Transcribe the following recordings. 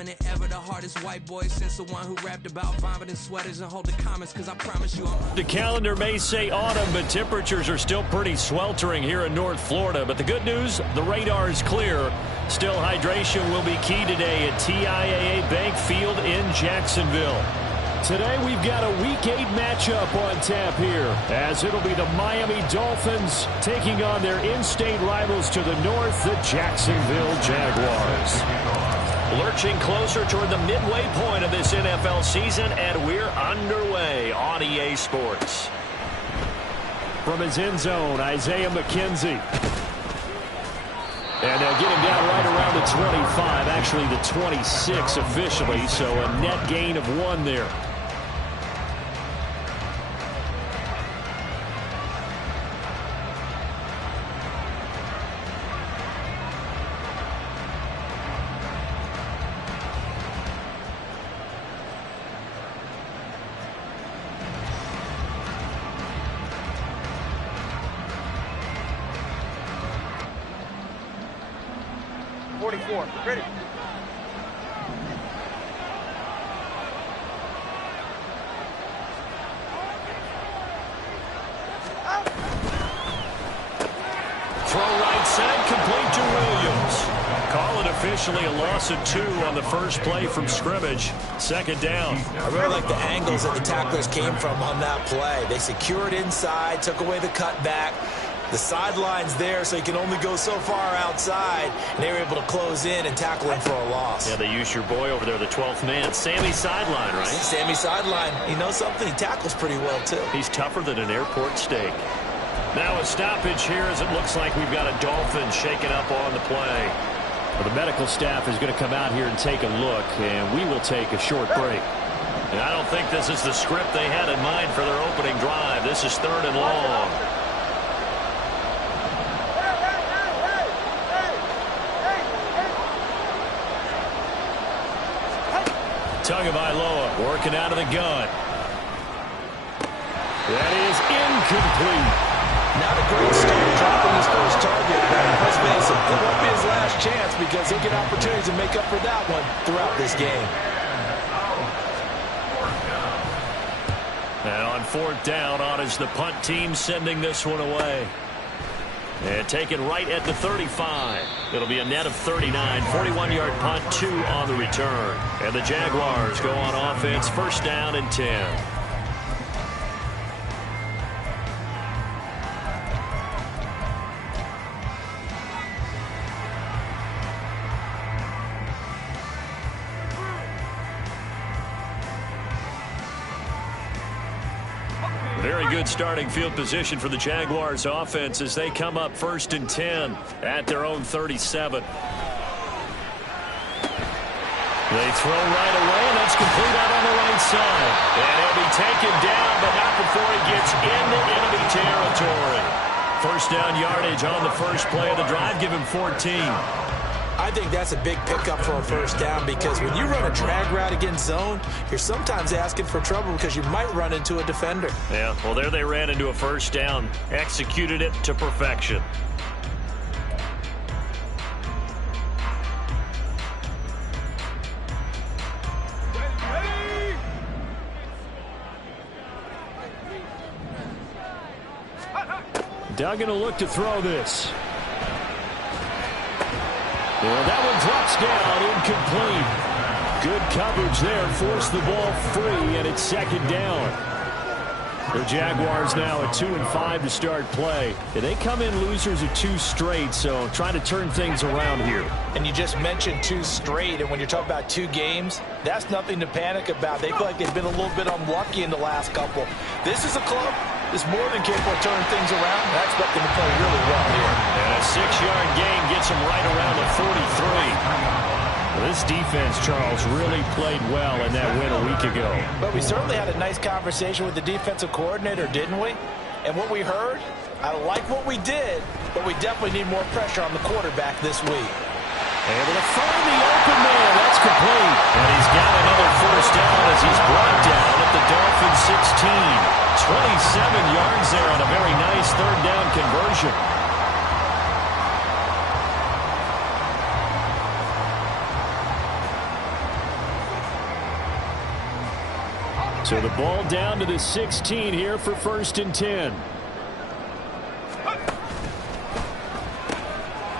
dominant, ever the hardest white boy since the one who rapped about vomiting sweaters and holding comments, cause I promise you The calendar may say autumn, but temperatures are still pretty sweltering here in North Florida. But the good news, the radar is clear. Still, hydration will be key today at TIAA Bank Field in Jacksonville. Today we've got a Week 8 matchup on tap here, as it'll be the Miami Dolphins taking on their in-state rivals to the north, the Jacksonville Jaguars. Lurching closer toward the midway point of this NFL season, and we're underway on EA Sports. From his end zone, Isaiah McKenzie. And they'll get him down right around the 25, actually the 26 officially, so a net gain of 1 there. Ready. Throw right side, complete to Williams. Call it officially a loss of 2 on the first play from scrimmage. Second down. I really like the angles that the tacklers came from on that play. They secured inside, took away the cutback. The sideline's there, so he can only go so far outside. And they were able to close in and tackle him for a loss. Yeah, they used your boy over there, the 12th man. Sammy Sideline, right? Sammy Sideline. You know something? He tackles pretty well, too. He's tougher than an airport steak. Now a stoppage here as it looks like we've got a Dolphin shaking up on the play. Well, the medical staff is going to come out here and take a look, and we will take a short break. And I don't think this is the script they had in mind for their opening drive. This is 3rd and long. Tagovailoa working out of the gun. That is incomplete. Not a great start dropping his first target. Let's face it, it won't be his last chance because he'll get opportunities to make up for that one throughout this game. And on 4th down, on is the punt team sending this one away. And taken right at the 35. It'll be a net of 39. 41-yard punt, 2 on the return. And the Jaguars go on offense, 1st down and 10. Very good starting field position for the Jaguars offense as they come up 1st and 10 at their own 37. They throw right away, and that's complete out on the right side. And he'll be taken down, but not before he gets into enemy territory. 1st down yardage on the first play of the drive, give him 14. I think that's a big pickup for a 1st down because when you run a drag route against zone, you're sometimes asking for trouble because you might run into a defender. Yeah, well, there they ran into a 1st down, executed it to perfection. Duggan will look to throw this. Well, that one drops down, incomplete. Good coverage there, forced the ball free, and it's 2nd down. The Jaguars now at 2-5 to start play. They come in losers of 2 straight, so trying to turn things around here. And you just mentioned 2 straight, and when you're talking about 2 games, that's nothing to panic about. They feel like they've been a little bit unlucky in the last couple. This is a club that's more than capable of turning things around, and I expect them to play really well here. And a 6-yard gain gets them right around the 43. Well, this defense, Charles, really played well in that win a week ago. But we certainly had a nice conversation with the defensive coordinator, didn't we? And what we heard, I like what we did, but we definitely need more pressure on the quarterback this week. Able to find the open man. That's complete. And he's got another 1st down as he's brought down at the Dolphins 16. 27 yards there on a very nice 3rd down conversion. So the ball down to the 16 here for 1st and 10.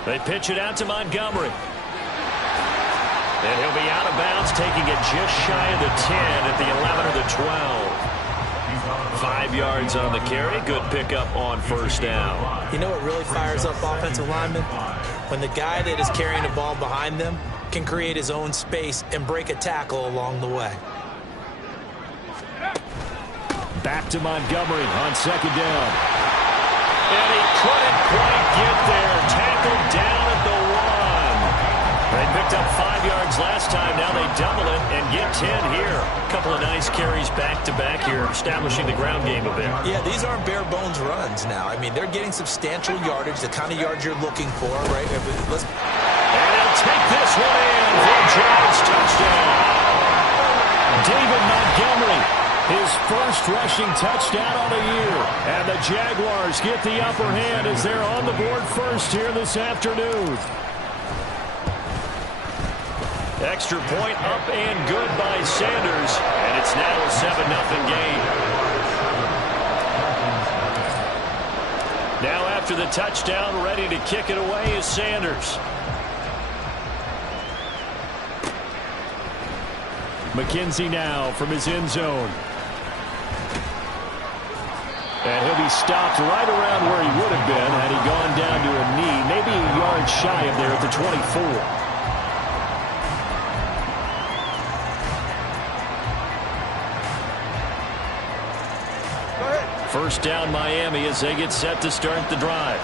They pitch it out to Montgomery. And he'll be out of bounds, taking it just shy of the 10 at the 11 or the 12. 5 yards on the carry. Good pickup on 1st down. You know what really fires up offensive linemen? When the guy that is carrying the ball behind them can create his own space and break a tackle along the way. Back to Montgomery on 2nd down. And he couldn't quite get there. Tackled down at the 1. They picked up 5 yards last time. Now they double it and get 10 here. A couple of nice carries back-to-back here, establishing the ground game a bit. Yeah, these aren't bare-bones runs now. I mean, they're getting substantial yardage, the kind of yards you're looking for, right? And he'll take this one in for a Giants touchdown. David Montgomery, his first rushing touchdown on the year. And the Jaguars get the upper hand as they're on the board first here this afternoon. Extra point up and good by Sanders. And it's now a 7-0 game. Now after the touchdown, ready to kick it away is Sanders. McKenzie now from his end zone. And he'll be stopped right around where he would have been had he gone down to a knee, maybe a yard shy of there at the 24. First down Miami as they get set to start the drive.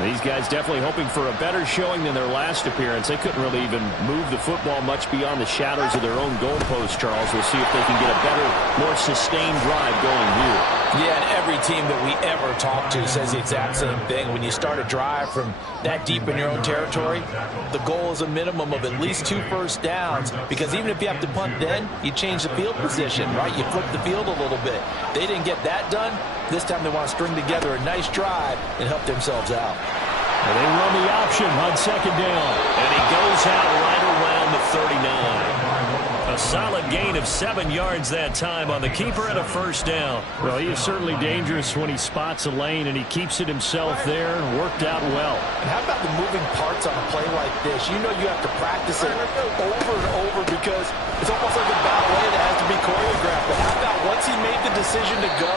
These guys definitely hoping for a better showing than their last appearance. They couldn't really even move the football much beyond the shadows of their own goalpost, Charles. We'll see if they can get a better, more sustained drive going here. Yeah, and every team that we ever talk to says the exact same thing. When you start a drive from that deep in your own territory, the goal is a minimum of at least 2 first downs, because even if you have to punt then, you change the field position, right? You flip the field a little bit. They didn't get that done. This time they want to string together a nice drive and help themselves out. And they run the option on 2nd down. And he goes out right around the 39. A solid gain of 7 yards that time on the keeper and a first down. Well, he is certainly dangerous when he spots a lane, and he keeps it himself there. Worked out well. And how about the moving parts on a play like this? You know you have to practice it over and over because it's almost like a ballet that has to be choreographed. But how about once he made the decision to go,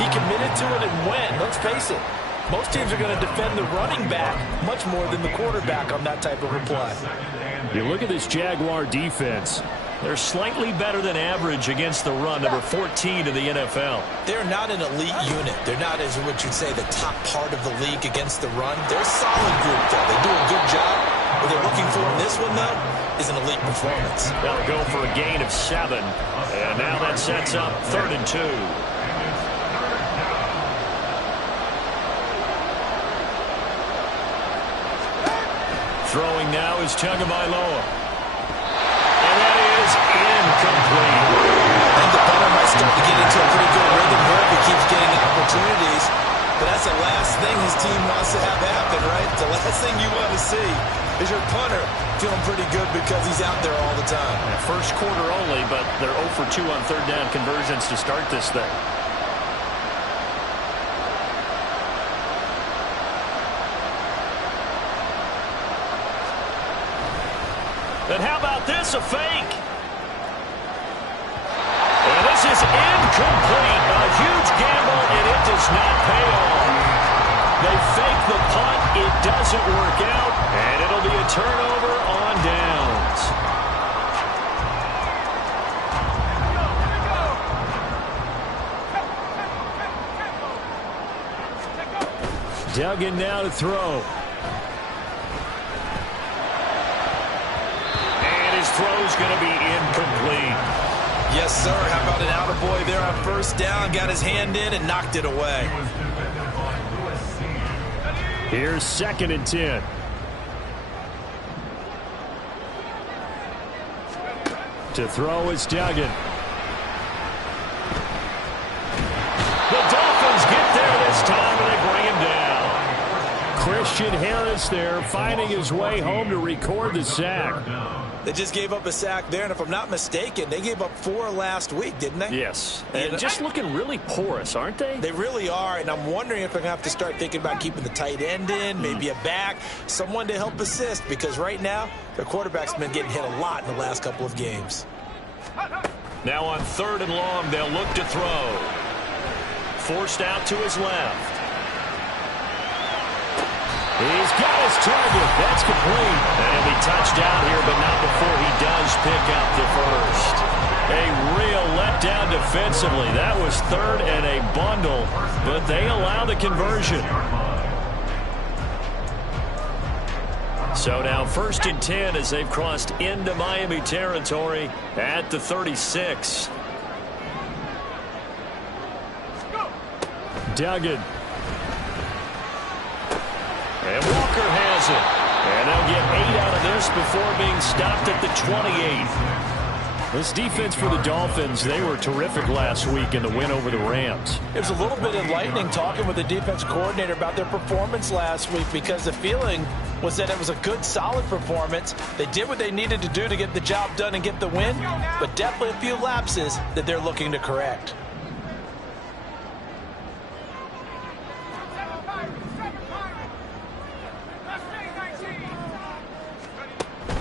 he committed to it and went. Let's face it. Most teams are going to defend the running back much more than the quarterback on that type of a play. You look at this Jaguar defense. They're slightly better than average against the run, number 14 in the NFL. They're not an elite unit. They're not, as what you'd say, the top part of the league against the run. They're a solid group, though. They do a good job. What they're looking for in this one, though, is an elite performance. They'll go for a gain of 7. And now that sets up 3rd and 2. Throwing now is Tagovailoa. And that is incomplete. I think the punter might start to get into a pretty good rhythm here if he keeps getting opportunities. But that's the last thing his team wants to have happen, right? The last thing you want to see is your punter feeling pretty good because he's out there all the time. First quarter only, but they're 0 for 2 on 3rd down conversions to start this thing. And how about this, a fake? And this is incomplete. A huge gamble, and it does not pay off. They fake the punt. It doesn't work out, and it'll be a turnover on downs. Duggan now to throw. Throw's going to be incomplete. Yes, sir. How about an attaboy there on 1st down? Got his hand in and knocked it away. Here's 2nd and 10. To throw is Duggan. The Dolphins get there this time, and they bring him down. Christian Harris there finding his way home to record the sack. They just gave up a sack there, and if I'm not mistaken, they gave up 4 last week, didn't they? Yes, and just looking really porous, aren't they? They really are, and I'm wondering if they're going to have to start thinking about keeping the tight end in, maybe a back, someone to help assist, because right now, their quarterback's been getting hit a lot in the last couple of games. Now on 3rd and long, they'll look to throw. Forced out to his left. He's got his target. That's complete. And he'll be touched out here, but not before he does pick up the first. A real letdown defensively. That was 3rd and a bundle, but they allow the conversion. So now 1st and 10 as they've crossed into Miami territory at the 36. Duggan. And Walker has it. And they'll get 8 out of this before being stopped at the 28. This defense for the Dolphins, they were terrific last week in the win over the Rams. It was a little bit enlightening talking with the defense coordinator about their performance last week, because the feeling was that it was a good, solid performance. They did what they needed to do to get the job done and get the win, but definitely a few lapses that they're looking to correct.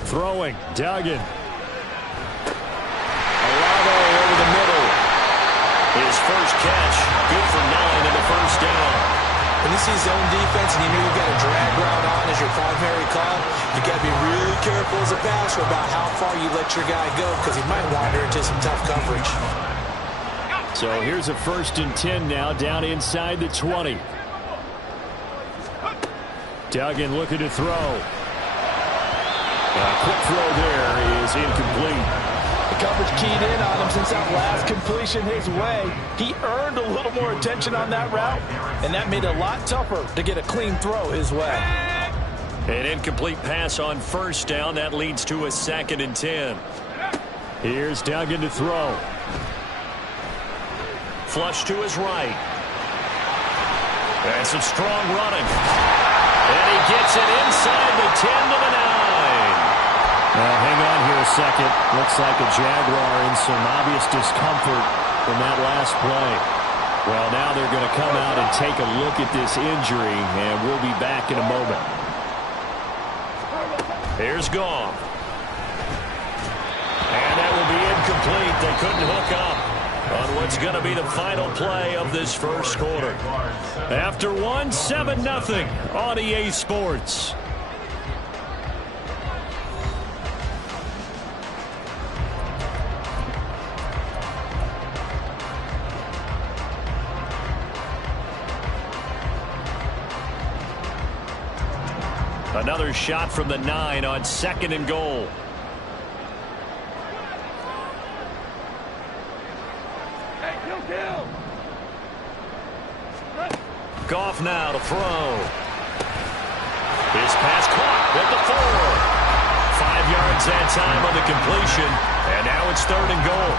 Throwing, Duggan. Olave over the middle. His first catch, good for 9 and the first down. When you see zone defense and you know you've got a drag route on as your primary call, you got to be really careful as a passer about how far you let your guy go, because he might wander into some tough coverage. So here's a 1st and 10 now, down inside the 20. Duggan looking to throw. Quick throw there is incomplete. The coverage keyed in on him since that last completion his way. He earned a little more attention on that route, and that made it a lot tougher to get a clean throw his way. An incomplete pass on 1st down. That leads to a 2nd and 10. Here's Duggan to throw. Flush to his right. And some strong running. And he gets it inside the 10 to the 9. Hang on here a second. Looks like a Jaguar in some obvious discomfort from that last play. Well, now they're going to come out and take a look at this injury, and we'll be back in a moment. Here's Goff. And that will be incomplete. They couldn't hook up on what's going to be the final play of this first quarter. After 7-0 on EA Sports. Another shot from the 9 on 2nd and goal. Goff now to throw. His pass caught at the 4. 5 yards that time on the completion, and now it's 3rd and goal.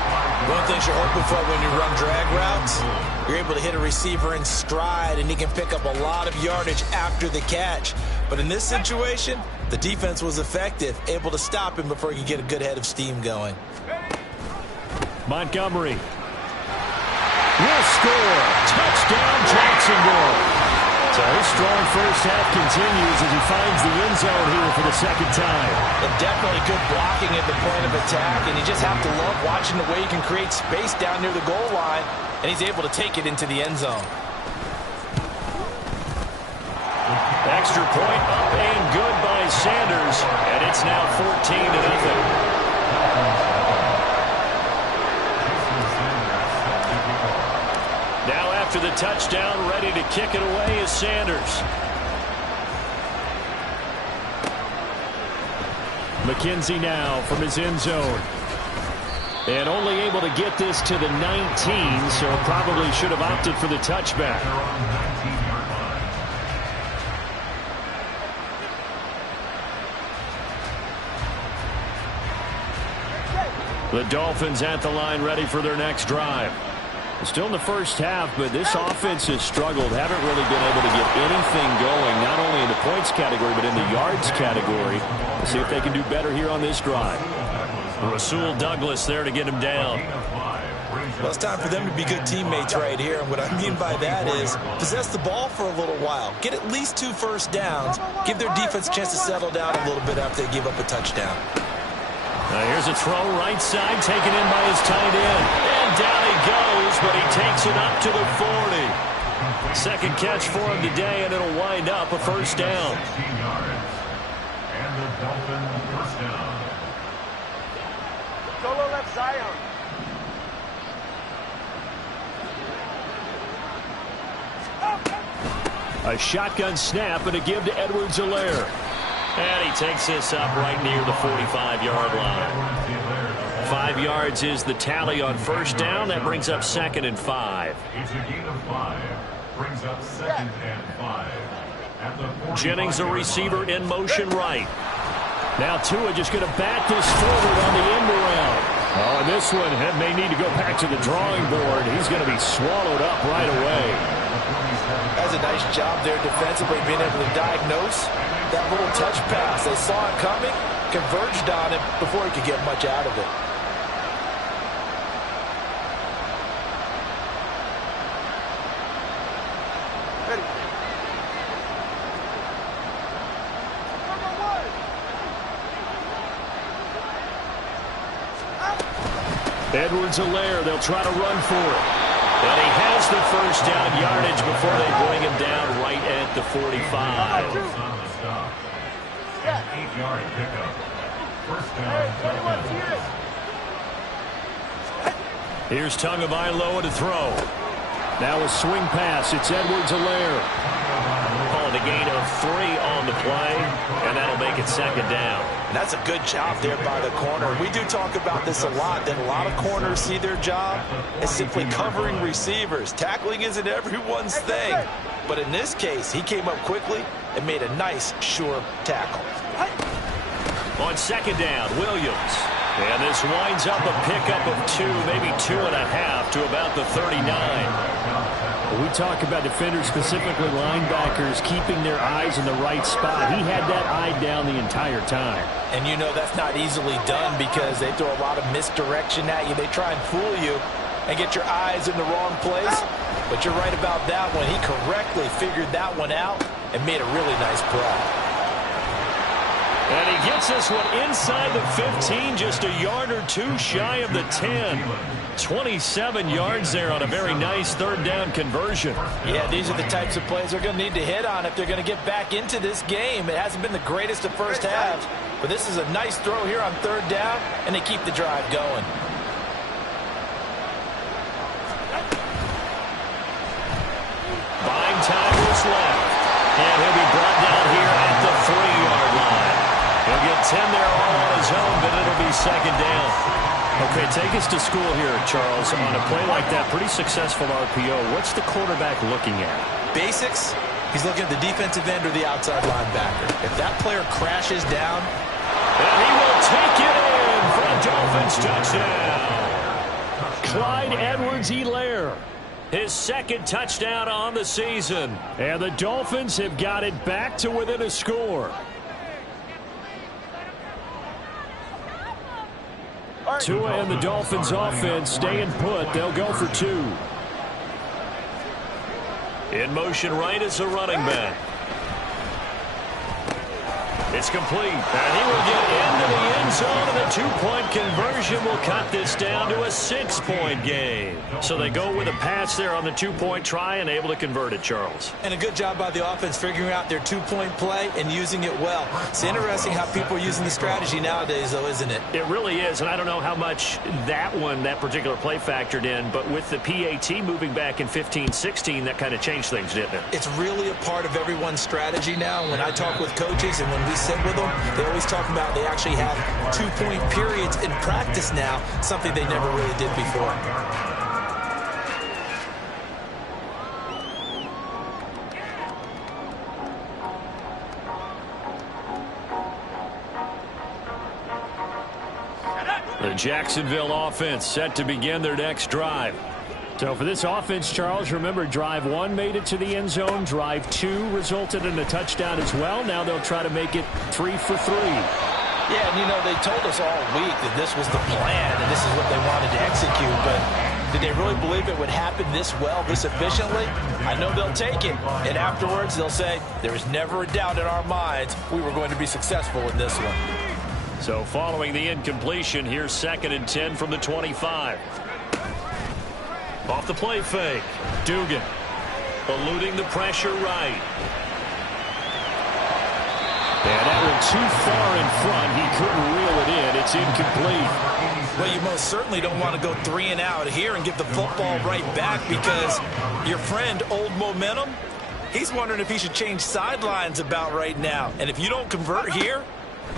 One of the things you're hoping for when you run drag routes, you're able to hit a receiver in stride, and he can pick up a lot of yardage after the catch. But in this situation, the defense was effective, able to stop him before he could get a good head of steam going. Montgomery will score. Touchdown, Jacksonville. So his strong first half continues as he finds the end zone here for the 2nd time. And definitely good blocking at the point of attack, and you just have to love watching the way he can create space down near the goal line, and he's able to take it into the end zone. Extra point up and good by Sanders, and it's now 14-0. Now after the touchdown, ready to kick it away is Sanders. McKenzie now from his end zone. And only able to get this to the 19, so probably should have opted for the touchback. The Dolphins at the line ready for their next drive. Still in the first half, but this offense has struggled. Haven't really been able to get anything going, not only in the points category, but in the yards category. Let's see if they can do better here on this drive. Rasul Douglas there to get him down. Well, it's time for them to be good teammates right here. And what I mean by that is possess the ball for a little while. Get at least 2 first downs. Give their defense a chance to settle down a little bit after they give up a touchdown. Here's a throw right side, taken in by his tight end. And down he goes, but he takes it up to the 40. Second catch for him today, and it'll wind up a first down. And the Dolphins first down. Solo left Zion. A shotgun snap and a give to Edwards-Helaire. And he takes this up right near the 45-yard line. 5 yards is the tally on first down. That brings up 2nd and 5. It's a gain of 5. Brings up 2nd and 5. Jennings, a receiver in motion right. Now Tua just going to bat this forward on the end around. Oh, and this one may need to go back to the drawing board. He's going to be swallowed up right away. That's a nice job there defensively, being able to diagnose that little touch pass. They saw it coming, converged on it before he could get much out of it. Edwards-Helaire, they'll try to run for it. And he has the first down yardage before they bring him down right at the 45. On the stop. An 8-yard pickup. First down. Here's Tagovailoa to throw. Now a swing pass. It's Edwards-Helaire. Calling a gain of 3 on the play, and that'll make it 2nd down. And that's a good job there by the corner. We do talk about this a lot, that a lot of corners see their job as simply covering receivers. Tackling isn't everyone's thing. But in this case, he came up quickly and made a nice, sure tackle. On 2nd down, Williams. And this winds up a pickup of 2, maybe 2.5 to about the 39. We talk about defenders, specifically linebackers, keeping their eyes in the right spot. He had that eye down the entire time. And you know that's not easily done because they throw a lot of misdirection at you. They try and fool you and get your eyes in the wrong place. But you're right about that one. He correctly figured that one out and made a really nice play. And he gets this one inside the 15, just a yard or 2 shy of the 10. 27 yards there on a very nice 3rd down conversion. Yeah, these are the types of plays they're going to need to hit on if they're going to get back into this game. It hasn't been the greatest of first halves, but this is a nice throw here on 3rd down, and they keep the drive going. Buying time was left, and he'll be brought down here at the 3-yard line. He'll get 10 there all on his own, but it'll be 2nd down. Okay, take us to school here, Charles. On a play like that, pretty successful RPO. What's the quarterback looking at? Basics. He's looking at the defensive end or the outside linebacker. If that player crashes down, and he will take it in for a Dolphins touchdown. Clyde Edwards-Helaire, his 2nd touchdown on the season. And the Dolphins have got it back to within a score. Tua and the Dolphins offense staying put. They'll go for 2. In motion right is a running back. It's complete. And he will get into the end zone, and the 2-point conversion will cut this down to a 6-point game. So they go with a pass there on the 2-point try and able to convert it, Charles. And a good job by the offense figuring out their 2-point play and using it well. It's interesting how people are using the strategy nowadays, though, isn't it? It really is, and I don't know how much that particular play factored in, but with the PAT moving back in 15-16, that kind of changed things, didn't it? It's really a part of everyone's strategy now. When I talk with coaches and when we sit with them, they always talk about they actually have 2-point periods in practice now, something they never really did before. The Jacksonville offense set to begin their next drive. So for this offense, Charles, remember, drive 1 made it to the end zone. Drive 2 resulted in a touchdown as well. Now they'll try to make it 3 for 3. Yeah, and you know, they told us all week that this was the plan and this is what they wanted to execute, but did they really believe it would happen this well, this efficiently? I know they'll take it, and afterwards they'll say, there was never a doubt in our minds we were going to be successful in this one. So following the incompletion, here's 2nd and 10 from the 25. Off the play fake, Dugan eluding the pressure right. And that one too far in front. He couldn't reel it in. It's incomplete. Well, you most certainly don't want to go 3 and out here and give the football right back, because your friend, Old Momentum, he's wondering if he should change sidelines about right now. And if you don't convert here,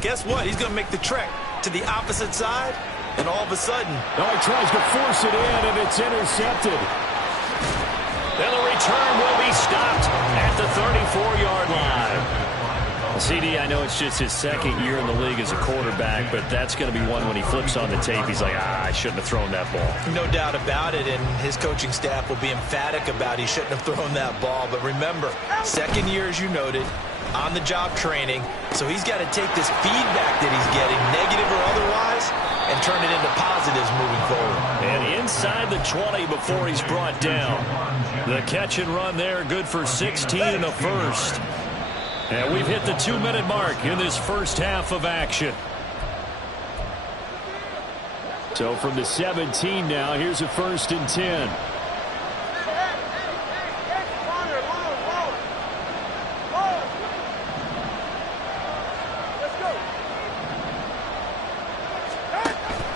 guess what? He's going to make the trek to the opposite side, and all of a sudden... Oh, he tries to force it in, and it's intercepted. And the return will be stopped at the 34-yard line. CD, I know it's just his 2nd year in the league as a quarterback, but that's going to be one when he flips on the tape. He's like, I shouldn't have thrown that ball. No doubt about it, and his coaching staff will be emphatic about he shouldn't have thrown that ball. But remember, 2nd year, as you noted, on-the-job training, so he's got to take this feedback that he's getting, negative or otherwise, and turn it into positives moving forward. And inside the 20 before he's brought down. The catch and run there, good for 16 in the first. And we've hit the 2-minute mark in this first half of action. So from the 17 now, here's a 1st and 10.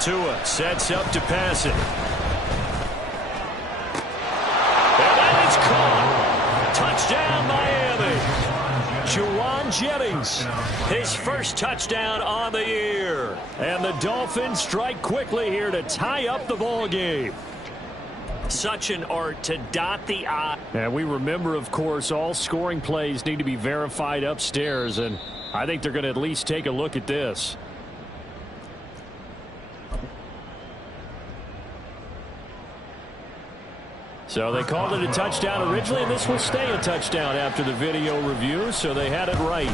Tua sets up to pass it. And that is caught. Touchdown, Miami. Juwan Jennings, his first touchdown on the year. And the Dolphins strike quickly here to tie up the ball game. Such an art to dot the I. And we remember, of course, all scoring plays need to be verified upstairs, and I think they're going to at least take a look at this. So they called it a touchdown originally, and this will stay a touchdown after the video review, so they had it right.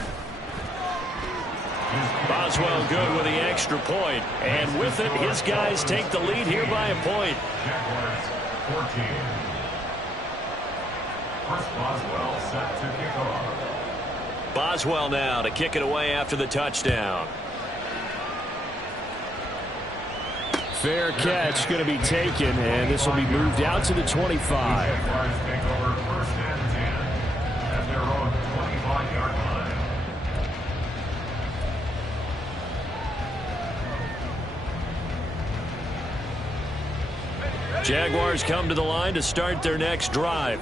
Boswell good with the extra point, and with it, his guys take the lead here by a point. Jaguars 14. Chris Boswell set to kick off. Boswell now to kick it away after the touchdown. Fair catch going to be taken, and this will be moved out to the 25. Jaguars take over 1st and 10 at their own 25-yard line. Jaguars come to the line to start their next drive.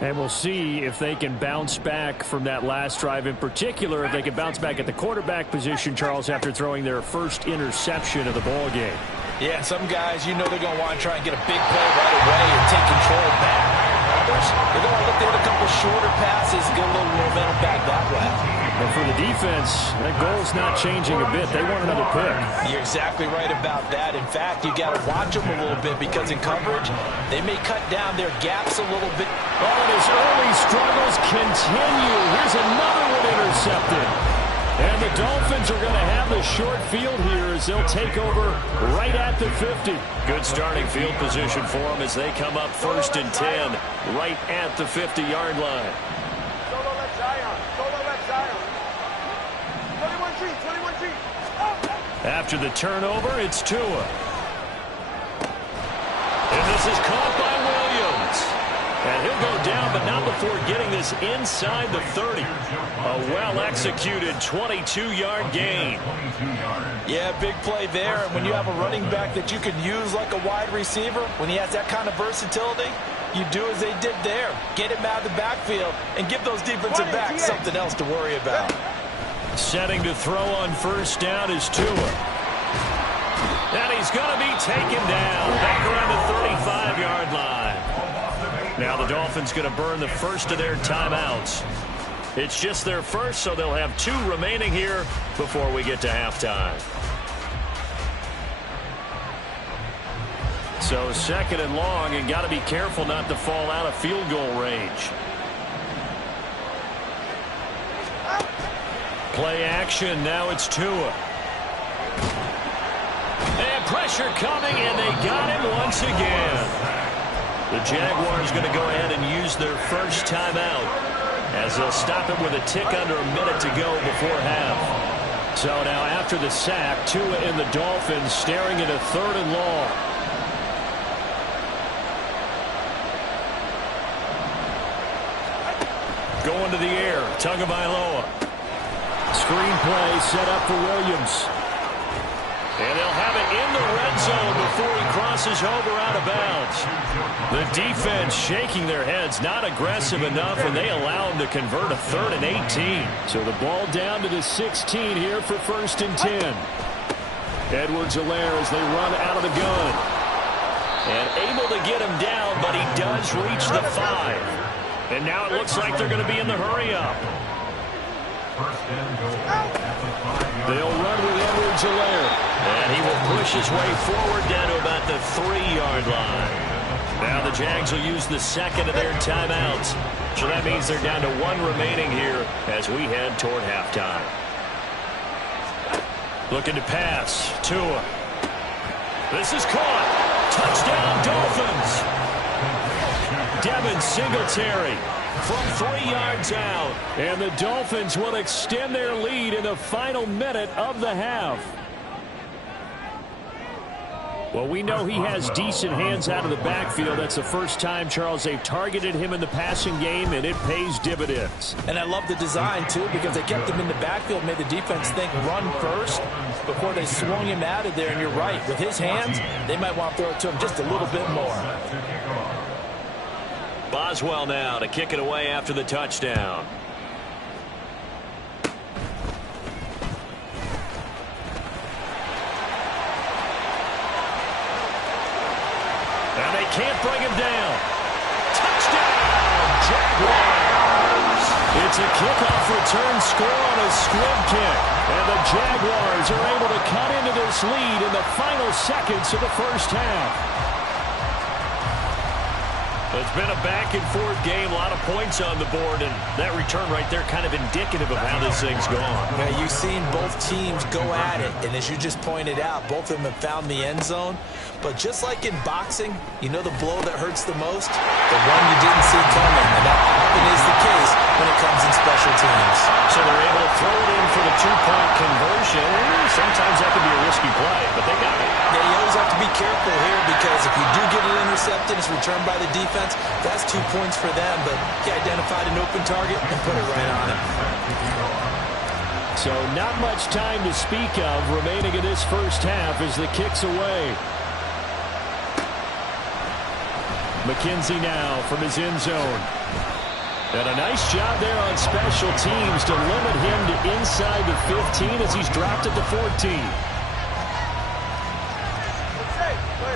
And we'll see if they can bounce back from that last drive, in particular if they can bounce back at the quarterback position, Charles, after throwing their first interception of the ball game. Yeah, some guys, you know they're going to want to try and get a big play right away and take control back. Others, they're going to look at a couple shorter passes, get a little momentum back that way. But for the defense, that goal's not changing a bit. They want another pick. You're exactly right about that. In fact, you got to watch them a little bit, because in coverage, they may cut down their gaps a little bit. Oh, and his early struggles continue. Here's another one intercepted. And the Dolphins are going to have the short field here as they'll take over right at the 50. Good starting field position for them as they come up 1st and 10 right at the 50-yard line. Solo left Zion. Solo left Zion. 21G. After the turnover, it's Tua. And this is caught by Williams. And he'll go down, but not before getting this inside the 30. A well-executed 22-yard gain. Yeah, big play there. And when you have a running back that you can use like a wide receiver, when he has that kind of versatility, you do as they did there. Get him out of the backfield and give those defensive backs something else to worry about. Setting to throw on 1st down is Tua. And he's going to be taken down back around the 35-yard line. Now the Dolphins going to burn the first of their timeouts. It's just their first, so they'll have 2 remaining here before we get to halftime. So 2nd and long, and got to be careful not to fall out of field goal range. Play action, now it's Tua. And pressure coming, and they got him once again. The Jaguars going to go ahead and use their first timeout as they'll stop it with a tick under a minute to go before half. So now after the sack, Tua and the Dolphins staring at a 3rd and long. Going to the air, Tagovailoa. Screen play set up for Williams. And they'll have it in the red zone before he crosses over out of bounds. The defense shaking their heads, not aggressive enough, and they allow him to convert a 3rd and 18. So the ball down to the 16 here for 1st and 10. Edwards-Helaire as they run out of the gun. And able to get him down, but he does reach the 5. And now it looks like they're going to be in the hurry-up. They'll run with Edwards-Helaire. And he will push his way forward down to about the 3-yard line. Now the Jags will use the 2nd of their timeouts. So that means they're down to 1 remaining here as we head toward halftime. Looking to pass. Tua. This is caught. Touchdown Dolphins. Devin Singletary from 3 yards out. And the Dolphins will extend their lead in the final minute of the half. Well, we know he has decent hands out of the backfield. That's the first time, Charles, they've targeted him in the passing game, and it pays dividends. And I love the design, too, because they kept him in the backfield, made the defense think run first before they swung him out of there. And you're right, with his hands, they might want to throw it to him just a little bit more. Boswell now to kick it away after the touchdown. And they can't bring him down. Touchdown, Jaguars! It's a kickoff return score on a squib kick. And the Jaguars are able to cut into this lead in the final seconds of the first half. It's been a back-and-forth game, a lot of points on the board, and that return right there kind of indicative of how this thing's gone. Yeah, you've seen both teams go at it, and as you just pointed out, both of them have found the end zone. But just like in boxing, you know the blow that hurts the most? The one you didn't see coming, and that often is the case when it comes in special teams. So they're able to throw it in for the 2-point conversion. Sometimes that can be a risky play, but they got it. Yeah, you always have to be careful here because if you do get it intercepted, it's returned by the defense, that's 2 points for them, but he identified an open target and put it right on him. So not much time to speak of remaining in this first half as the kick's away. McKenzie now from his end zone. And a nice job there on special teams to limit him to inside the 15 as he's dropped at the 14.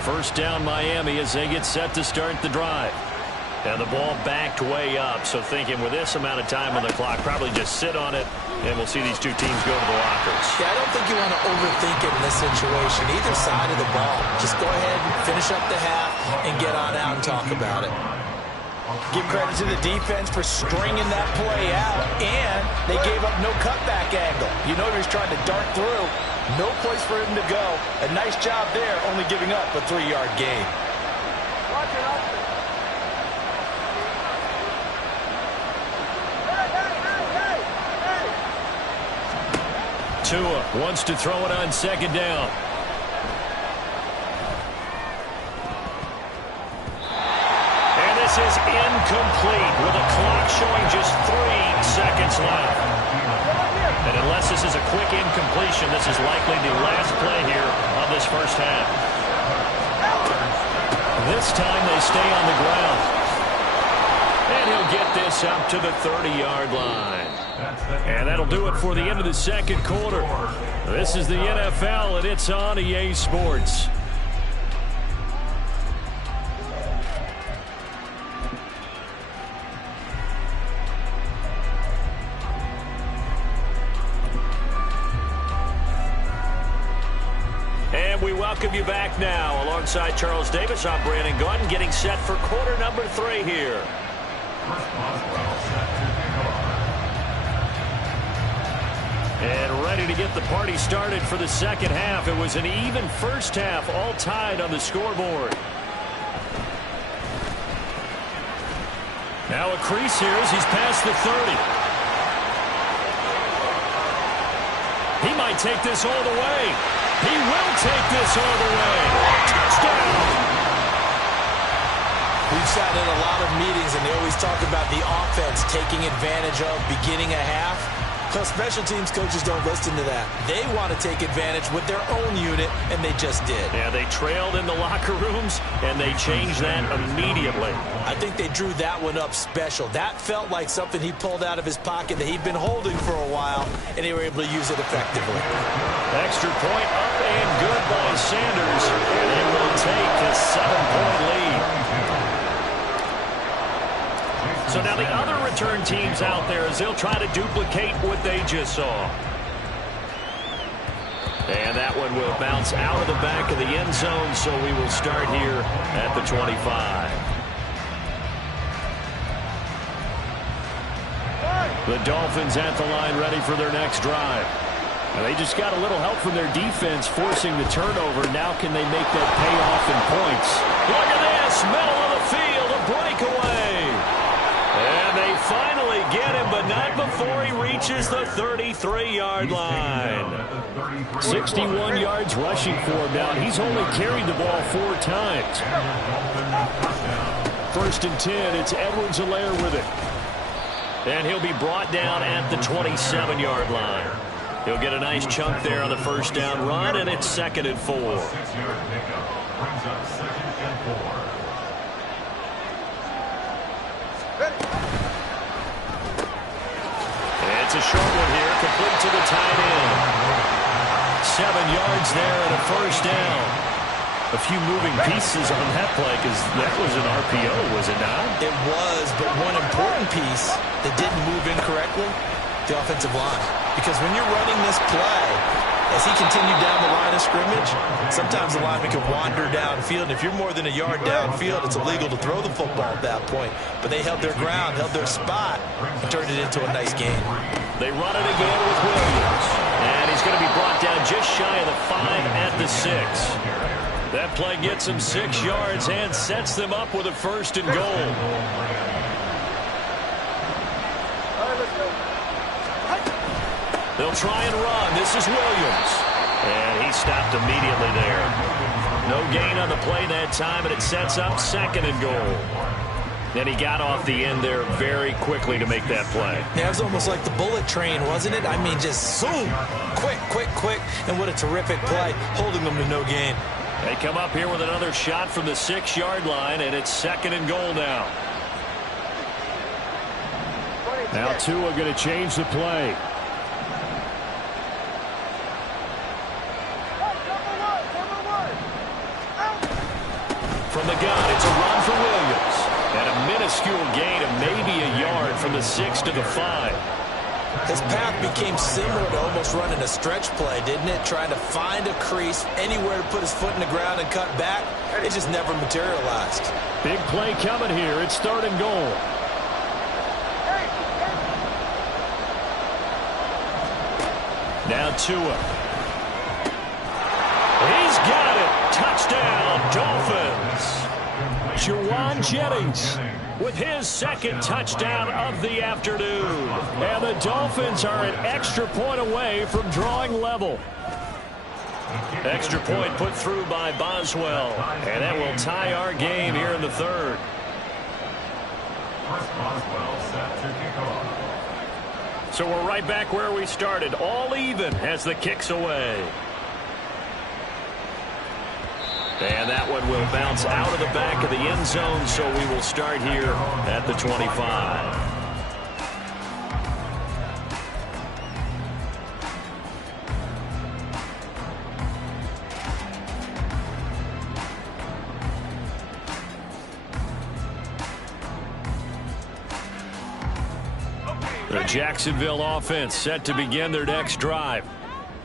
First down Miami as they get set to start the drive. And the ball backed way up, so thinking with this amount of time on the clock, probably just sit on it, and we'll see these two teams go to the lockers. Yeah, I don't think you want to overthink it in this situation, either side of the ball. Just go ahead and finish up the half and get on out and talk about it. Give credit to the defense for stringing that play out, and they gave up no cutback angle. You know he's trying to dart through. No place for him to go. A nice job there, only giving up a 3-yard gain. Watch it up. Tua wants to throw it on second down. And this is incomplete with a clock showing just 3 seconds left. And unless this is a quick incompletion, this is likely the last play here of this first half. This time they stay on the ground. And he'll get this up to the 30-yard line. And that'll do it for the end of the second quarter. This is the NFL, and it's on EA Sports. And we welcome you back back now. Alongside Charles Davis, I'm Brandon Gaudin, getting set for quarter number 3 here. Chris Boswell set to kick off. And ready to get the party started for the second half. It was an even first half, all tied on the scoreboard. Now a crease here as he's past the 30. He might take this all the way. He will take this all the way. Touchdown! We've sat in a lot of meetings, and they always talk about the offense taking advantage of beginning a half. But special teams coaches don't listen to that. They want to take advantage with their own unit, and they just did. Yeah, they trailed in the locker rooms, and they changed that immediately. I think they drew that one up special. That felt like something he pulled out of his pocket that he'd been holding for a while, and they were able to use it effectively. Extra point up and good by Sanders, and they will take a 7-point lead. So now the other return teams out there as they'll try to duplicate what they just saw. And that one will bounce out of the back of the end zone, so we will start here at the 25. The Dolphins at the line ready for their next drive. And they just got a little help from their defense forcing the turnover. Now can they make that pay off in points? Look at this, middle of the field, a breakaway. And they finally get him, but not before he reaches the 33-yard line. 61 yards rushing for him now. He's only carried the ball 4 times. 1st and 10, it's Edwards-Helaire with it. And he'll be brought down at the 27-yard line. He'll get a nice chunk there on the first down run, and it's 2nd and 4. 6-yard pickup brings up 2nd and 4. It's a short one here, complete to the tight end. 7 yards there and a first down. A few moving pieces on that play because that was an RPO, was it not? It was, but one important piece that didn't move incorrectly, the offensive line. Because when you're running this play, as he continued down the line of scrimmage, sometimes the lineman can wander downfield. And if you're more than a yard downfield, it's illegal to throw the football at that point. But they held their ground, held their spot, and turned it into a nice game. They run it again with Williams. And he's going to be brought down just shy of the 5 at the 6. That play gets him 6 yards and sets them up with a 1st and goal. They'll try and run. This is Williams. And he stopped immediately there. No gain on the play that time, and it sets up 2nd and goal. And he got off the end there very quickly to make that play. Yeah, it was almost like the bullet train, wasn't it? I mean, just zoom. Quick, quick, quick. And what a terrific play, holding them to no gain. They come up here with another shot from the 6-yard line, and it's 2nd and goal now. Now Tua going to change the play. From the gun, it's a run for Williams. And a minuscule gain of maybe a yard from the 6 to the 5. His path became similar to almost running a stretch play, didn't it? Trying to find a crease, anywhere to put his foot in the ground and cut back. It just never materialized. Big play coming here. It's 3rd and goal. Now Tua. He's got it. Touchdown, Dolphins. Juwan Jennings with his 2nd touchdown of the afternoon. And the Dolphins are an extra point away from drawing level. Extra point put through by Boswell. And that will tie our game here in the 3rd. Chris Boswell set to kick off. So we're right back where we started. All even as the kick's away. And that one will bounce out of the back of the end zone, so we will start here at the 25. The Jacksonville offense set to begin their next drive.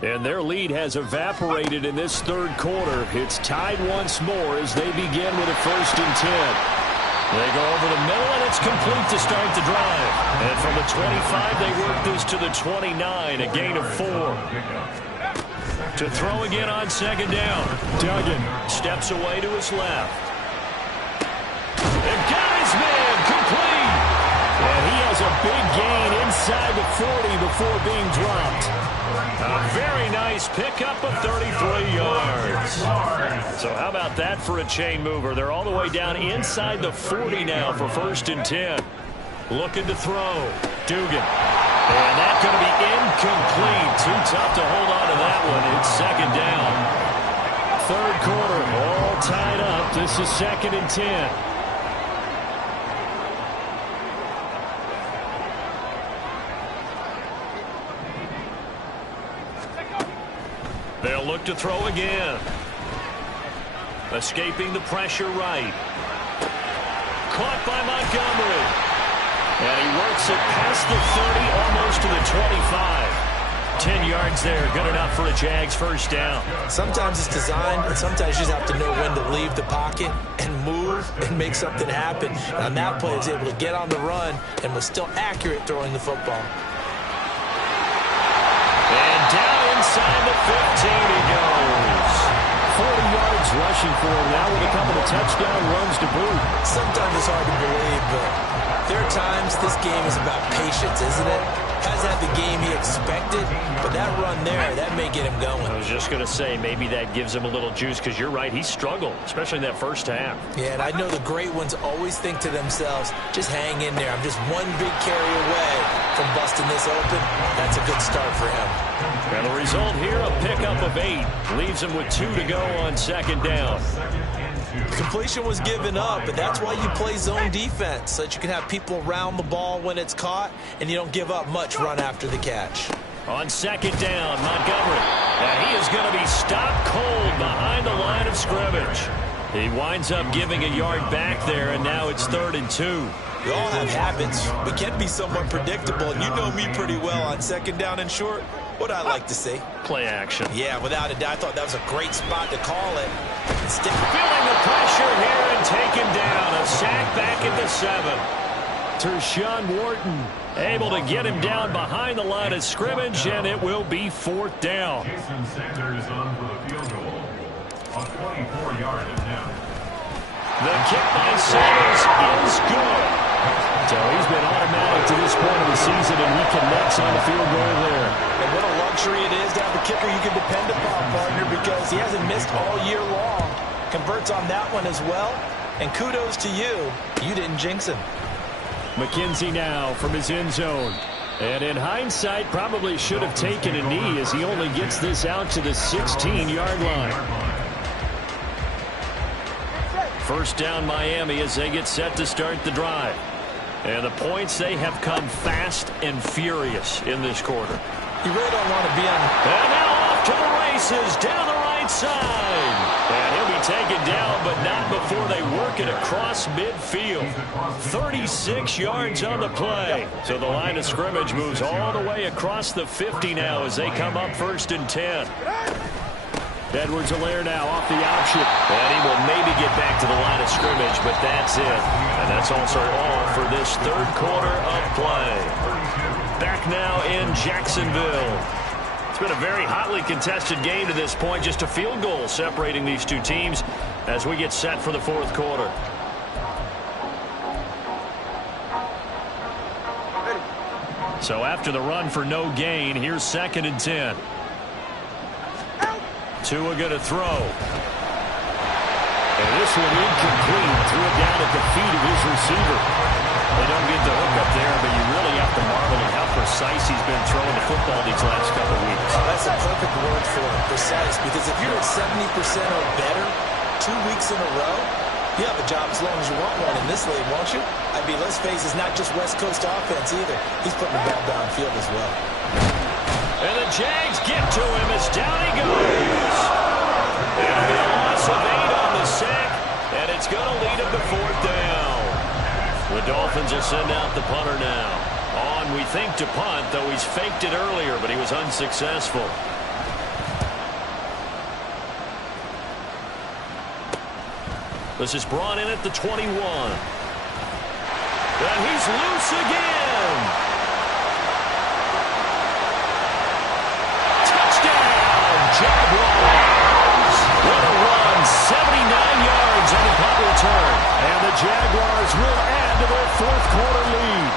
And their lead has evaporated in this third quarter. It's tied once more as they begin with a 1st and 10. They go over the middle, and it's complete to start the drive. And from the 25, they work this to the 29, a gain of 4. To throw again on 2nd down. Duggan steps away to his left. And got his man complete. And he has a big gain inside the 40 before being dropped. A very nice pickup of 33 yards. So how about that for a chain mover? They're all the way down inside the 40 now for 1st and 10. Looking to throw. Dugan. And that's going to be incomplete. Too tough to hold on to that one. It's 2nd down. Third quarter, all tied up. This is 2nd and 10. They'll look to throw again. Escaping the pressure right. Caught by Montgomery. And he works it past the 30, almost to the 25. 10 yards there, good enough for a Jags 1st down. Sometimes it's designed, and sometimes you just have to know when to leave the pocket and move and make something happen. And on that play, he was able to get on the run and was still accurate throwing the football. And down inside the 15 he goes. 40 yards rushing for him now with a couple of touchdown runs to boot. Sometimes it's hard to believe, but there are times this game is about patience, isn't it? Hasn't had the game he expected, but that run there, that may get him going. I was just going to say, maybe that gives him a little juice, because you're right, he struggled, especially in that first half. Yeah, and I know the great ones always think to themselves, just hang in there. I'm just one big carry away from busting this open. That's a good start for him. And the result here, a pickup of 8. Leaves him with 2 to go on 2nd down. Completion was given up, but that's why you play zone defense, so that you can have people around the ball when it's caught, and you don't give up much run after the catch. On 2nd down, Montgomery. And he is going to be stopped cold behind the line of scrimmage. He winds up giving a yard back there, and now it's 3rd and 2. We all have habits. We can be somewhat predictable, and you know me pretty well on 2nd down and short. What I like to see. Play action. Yeah, without a doubt. I thought that was a great spot to call it. Feeling the pressure here and taken down. A sack back at the 7. Tershawn Wharton able to get him down behind the line of scrimmage, and it will be 4th down. Jason Sanders on for the field goal on 24-yard attempt. The kick by Sanders is good. So he's been automatic to this point of the season, and he connects on the field goal there. And what a luxury it is to have a kicker you can depend upon, partner, because he hasn't missed all year long. Converts on that one as well. And kudos to you. You didn't jinx him. McKenzie now from his end zone. And in hindsight, probably should have taken a knee as he only gets this out to the 16-yard line. 1st down Miami as they get set to start the drive. And the points, they have come fast and furious in this quarter. You really don't want to be on. And now off to the races down the right side. And he'll be taken down, but not before they work it across midfield. 36 yards on the play. So the line of scrimmage moves all the way across the 50 now as they come up 1st and 10. Edwards-Helaire now off the option. And he will maybe get back to the line of scrimmage, but that's it. And that's also all for this third quarter of play. Back now in Jacksonville. It's been a very hotly contested game to this point. Just a field goal separating these two teams as we get set for the 4th quarter. So after the run for no gain, here's 2nd and 10. Tua going to throw. And this one incomplete. Threw it down at the feet of his receiver. They don't get the hook up there, but you really have to marvel at how precise he's been throwing the football these last couple of weeks. Oh, that's a perfect word for it, precise. Because if you're at 70% or better 2 weeks in a row, you have a job as long as you want one in this league, won't you? I mean, let's face it, it's not just West Coast offense either. He's putting the ball downfield as well. And the Jags get to him as down he goes. It'll be a loss of 8 on the sack, and it's going to lead him to 4th down. The Dolphins will send out the punter now. On, we think, to punt, though he's faked it earlier, but he was unsuccessful. This is brought in at the 21. And he's loose again. Touchdown, Jaguars. What a run, 79 yards on the punt return. And the Jaguars will add to their fourth quarter lead.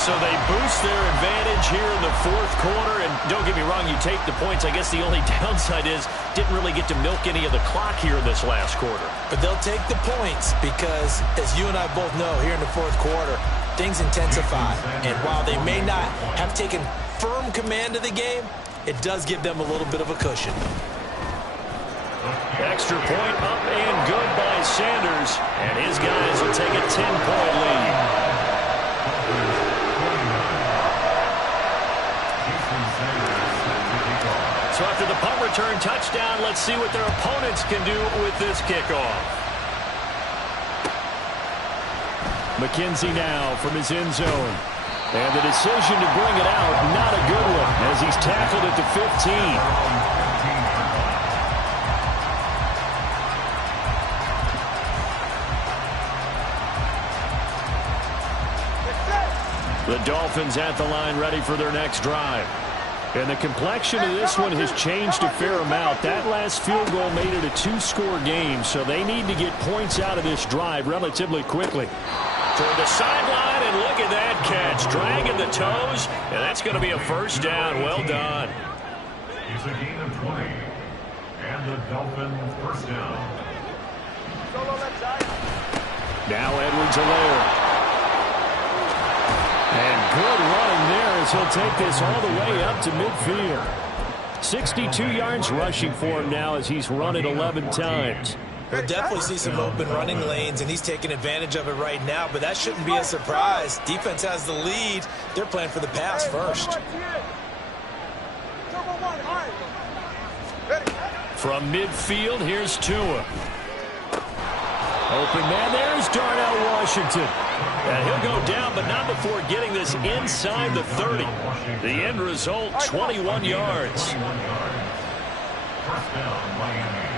So they boost their advantage here in the fourth quarter. And don't get me wrong, you take the points. I guess the only downside is didn't really get to milk any of the clock here in this last quarter. But they'll take the points because, as you and I both know, here in the fourth quarter, things intensify. And while they may not have taken firm command of the game, it does give them a little bit of a cushion. Extra point up and good by Sanders. And his guys will take a 10-point lead. So after the punt return touchdown, let's see what their opponents can do with this kickoff. McKenzie now from his end zone. And the decision to bring it out, not a good one, as he's tackled at the 15. The Dolphins at the line, ready for their next drive. And the complexion of this one has changed a fair amount. That last field goal made it a two-score game, so they need to get points out of this drive relatively quickly. Toward the sideline, and look at that catch. Dragging the toes, and that's going to be a first down. Well done. It's a gain of 20, and the Dolphins first down. Now Edwards-Helaire. And good running there as he'll take this all the way up to midfield. 62 yards rushing for him now as he's run it 11 times. We'll definitely see some open running lanes, and he's taking advantage of it right now, but that shouldn't be a surprise. Defense has the lead. They're playing for the pass first. From midfield, here's Tua. Open man, there's Darnell Washington. And he'll go down, but not before getting this inside the 30. The end result, 21 yards. First down, Miami.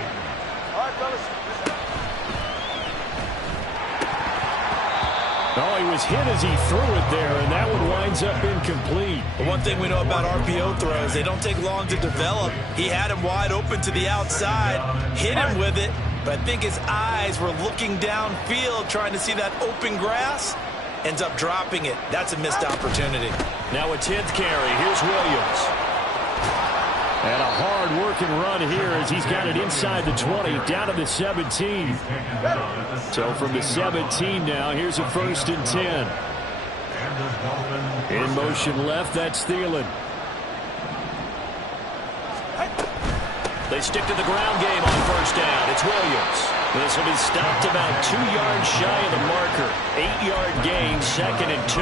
Oh, he was hit as he threw it there, and that one winds up incomplete. The one thing we know about RPO throws, they don't take long to develop. He had him wide open to the outside, hit him with it, but I think his eyes were looking downfield trying to see that open grass. Ends up dropping it. That's a missed opportunity. Now a 10th carry. Here's Williams. And a hard-working run here as he's got it inside the 20, down to the 17. So from the 17 now, here's a 1st and 10. In motion left, that's Thielen. They stick to the ground game on first down. It's Williams. This will be stopped about 2 yards shy of the marker. 8-yard gain, 2nd and 2.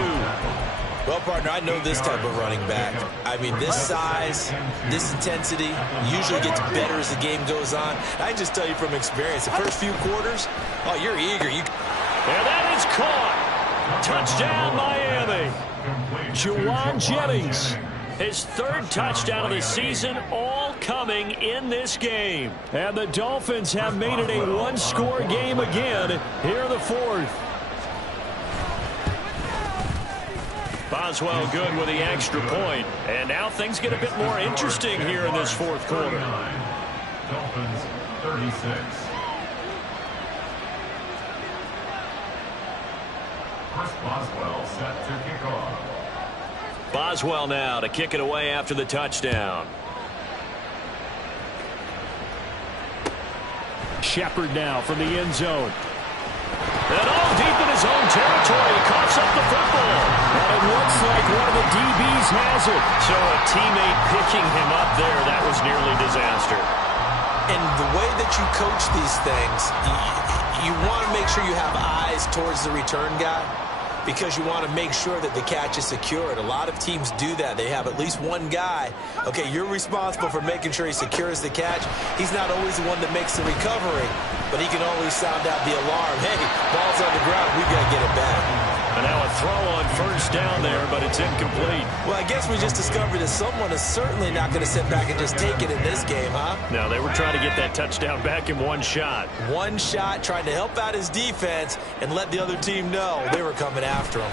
Well, partner, I know this type of running back. I mean, this size, this intensity usually gets better as the game goes on. I can just tell you from experience, the first few quarters, oh, you're eager. And that is caught. Touchdown, Miami. Juwan Jennings. His 3rd touchdown of the season, all coming in this game. And the Dolphins have made it a one-score game again here in the 4th. Boswell good with the extra point. And now things get a bit more interesting here in this 4th quarter. Dolphins 36. Chris Boswell set to kick off. Boswell now to kick it away after the touchdown. Shepard now from the end zone. And all deep in his own territory. Coughs up the football. And it looks like one of the DBs has it. So a teammate picking him up there, that was nearly disaster. And the way that you coach these things, you want to make sure you have eyes towards the return guy, because you want to make sure that the catch is secured. A lot of teams do that. They have at least one guy. Okay, you're responsible for making sure he secures the catch. He's not always the one that makes the recovery, but he can always sound out the alarm. Hey, ball's on the ground. We've got to get it back. And now a throw on first down there, but it's incomplete. Well, I guess we just discovered that someone is certainly not going to sit back and just take it in this game, huh? No, they were trying to get that touchdown back in one shot. One shot, trying to help out his defense and let the other team know they were coming after him.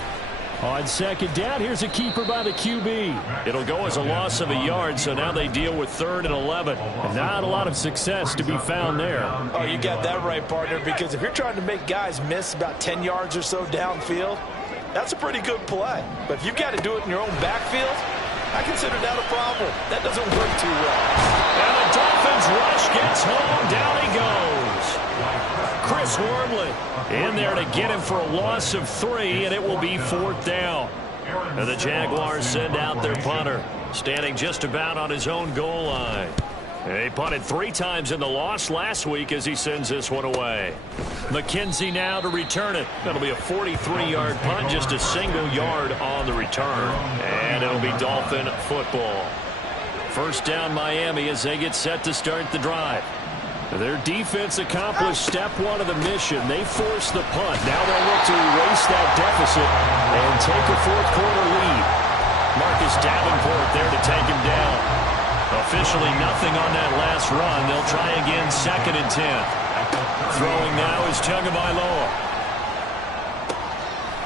On second down, here's a keeper by the QB. It'll go as a loss of a yard, so now they deal with 3rd and 11. And not a lot of success to be found there. Oh, you got that right, partner, because if you're trying to make guys miss about 10 yards or so downfield, that's a pretty good play. But if you've got to do it in your own backfield, I consider that a problem. That doesn't work too well. And the Dolphins rush gets home. Down he goes. Chris Wormley in there to get him for a loss of 3, and it will be 4th down. And the Jaguars send out their punter, standing just about on his own goal line. He punted 3 times in the loss last week as he sends this one away. McKenzie now to return it. That'll be a 43-yard punt, just a single yard on the return. And it'll be Dolphin football. First down Miami as they get set to start the drive. Their defense accomplished step 1 of the mission. They forced the punt. Now they'll look to erase that deficit and take a 4th quarter lead. Marcus Davenport there to take him down. Officially nothing on that last run. They'll try again 2nd and 10. Throwing now is Tagovailoa.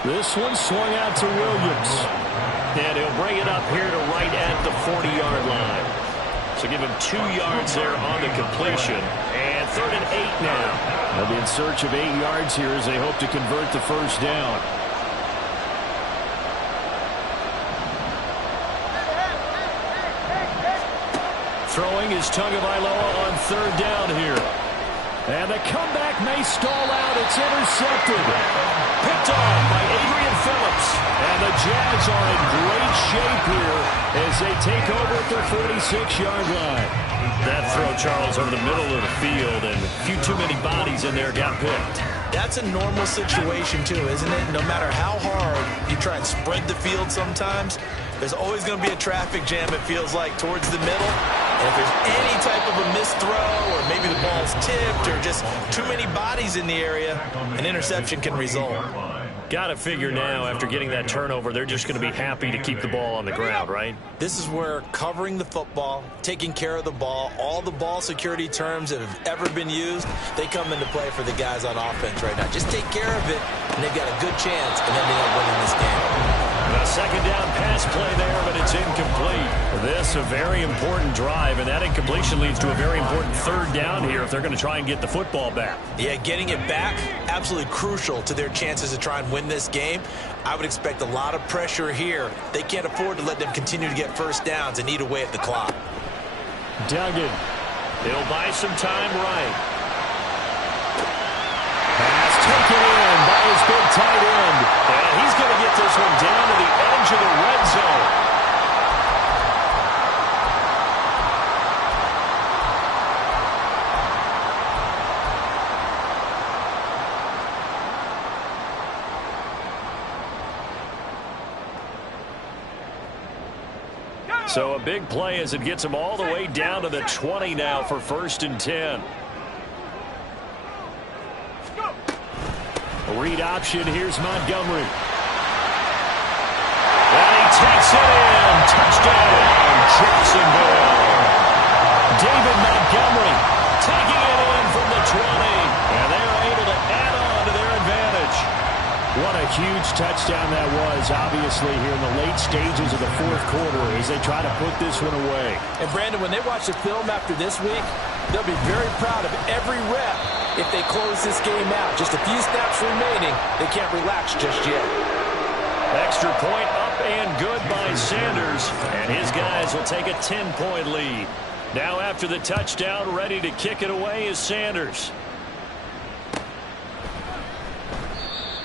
This one swung out to Williams. And he'll bring it up here to right at the 40-yard line. So give him 2 yards there on the completion. And 3rd and 8 now. They'll be in search of 8 yards here as they hope to convert the first down. Throwing is Tagovailoa on 3rd down here. And the comeback may stall out. It's intercepted. Picked off by Adrian Phillips. And the Jags are in great shape here as they take over at their 46-yard line. That throw, Charles, over the middle of the field, and a few too many bodies in there got picked. That's a normal situation, too, isn't it? No matter how hard you try and spread the field sometimes, there's always going to be a traffic jam, it feels like, towards the middle. And if there's any type of a missed throw, or maybe the ball's tipped, or just too many bodies in the area, an interception can result. Got to figure now, after getting that turnover, they're just going to be happy to keep the ball on the ground, right? This is where covering the football, taking care of the ball, all the ball security terms that have ever been used, they come into play for the guys on offense right now. Just take care of it, and they've got a good chance of ending up winning this game. A 2nd down pass play there, but it's incomplete. This a very important drive, and that incompletion leads to a very important 3rd down here if they're going to try and get the football back. Yeah, getting it back, absolutely crucial to their chances to try and win this game. I would expect a lot of pressure here. They can't afford to let them continue to get first downs and eat away at the clock. Duggan. He'll buy some time right. Pass taken in by his big tight end. And he's going to get this one down to the edge of the red zone. So a big play as it gets him all the way down to the 20 now for 1st and 10. Read option. Here's Montgomery. And he takes it in. Touchdown, Jacksonville. David Montgomery taking it in from the 20. And they're able to add on to their advantage. What a huge touchdown that was, obviously, here in the late stages of the 4th quarter as they try to put this one away. And, Brandon, when they watch the film after this week, they'll be very proud of every rep if they close this game out. Just a few snaps remaining. They can't relax just yet. Extra point up and good by Sanders. And his guys will take a 10-point lead. Now after the touchdown, ready to kick it away is Sanders.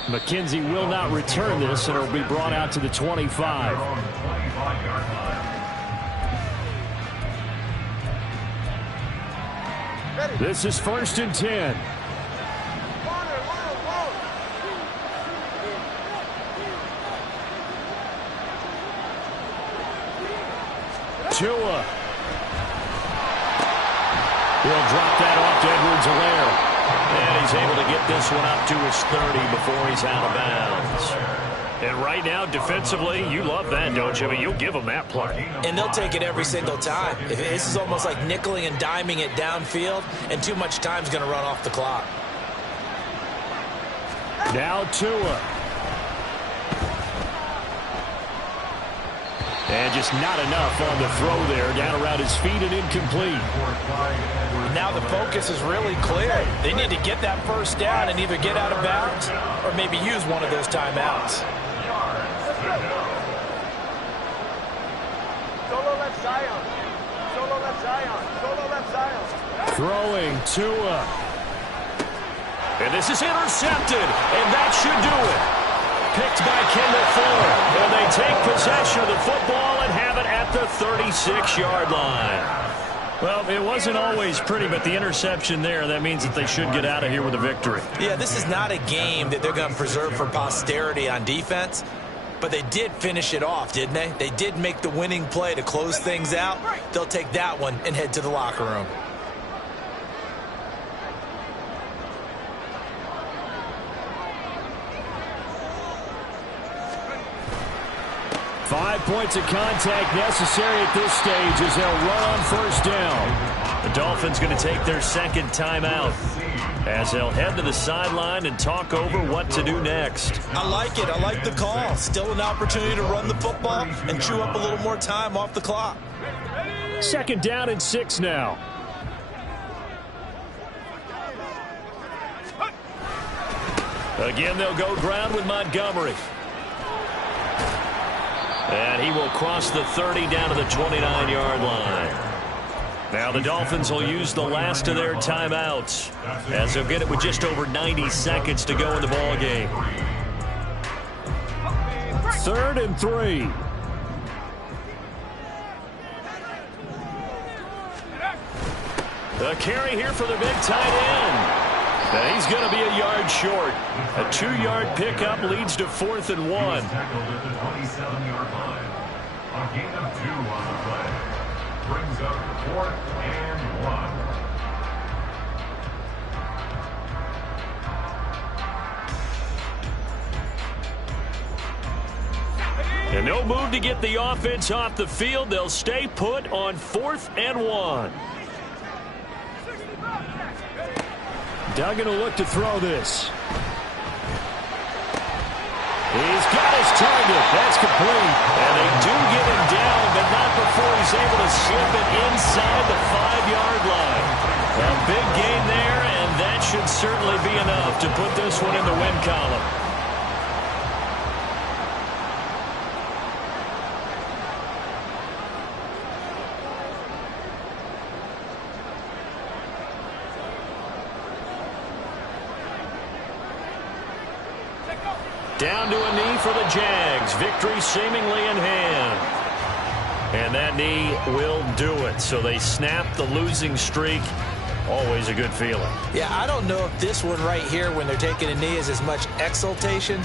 McKenzie will not return this, and it will be brought out to the 25. This is 1st and 10. Tua. He'll drop that off to Edwards-Helaire. And he's able to get this one up to his 30 before he's out of bounds. And right now, defensively, you love that, don't you? I mean, you'll give them that play. And they'll take it every single time. This is almost like nickeling and diming it downfield, and too much time's going to run off the clock. Now Tua. And just not enough on the throw there. Down around his feet and incomplete. Now the focus is really clear. They need to get that first down and either get out of bounds or maybe use one of those timeouts. Solo left Zion. Solo left Zion. Solo left Zion. Throwing Tua. And this is intercepted. And that should do it. Picked by Kendall Fuller. And they take possession of the football and have it at the 36-yard line. Well, it wasn't always pretty, but the interception there, that means that they should get out of here with a victory. Yeah, this is not a game that they're going to preserve for posterity on defense, but they did finish it off, didn't they? They did make the winning play to close things out. They'll take that one and head to the locker room. Five points of contact necessary at this stage as they'll run on first down. The Dolphins going to take their second timeout as they'll head to the sideline and talk over what to do next. I like it. I like the call. Still an opportunity to run the football and chew up a little more time off the clock. Second down and 6 now. Again, they'll go ground with Montgomery. And he will cross the 30 down to the 29-yard line. Now the Dolphins will use the last of their timeouts as they'll get it with just over 90 seconds to go in the ball game. 3rd and 3. The carry here for the big tight end. And he's going to be a yard short. A 2-yard pickup leads to 4th and 1. Tackled at the 27-yard line. A gain of 2 on the play. Brings up 4th and 1. And no move to get the offense off the field. They'll stay put on 4th and 1. Duggan will look to throw this. He's got his target. That's complete. And they do get him down, but not before he's able to slip it inside the 5-yard line. A big gain there, and that should certainly be enough to put this one in the win column. Down to a knee for the Jags. Victory seemingly in hand. And that knee will do it. So they snap the losing streak. Always a good feeling. Yeah, I don't know if this one right here when they're taking a knee is as much exultation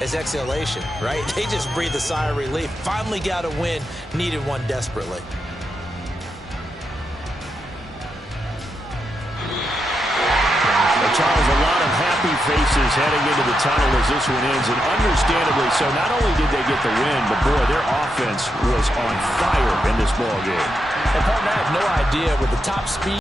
as exhalation, right? They just breathe a sigh of relief. Finally got a win. Needed one desperately. Charles, a lot of happy faces heading into the tunnel as this one ends, and understandably so. Not only did they get the win, but boy, their offense was on fire in this ball game. And partner, I have no idea with the top speed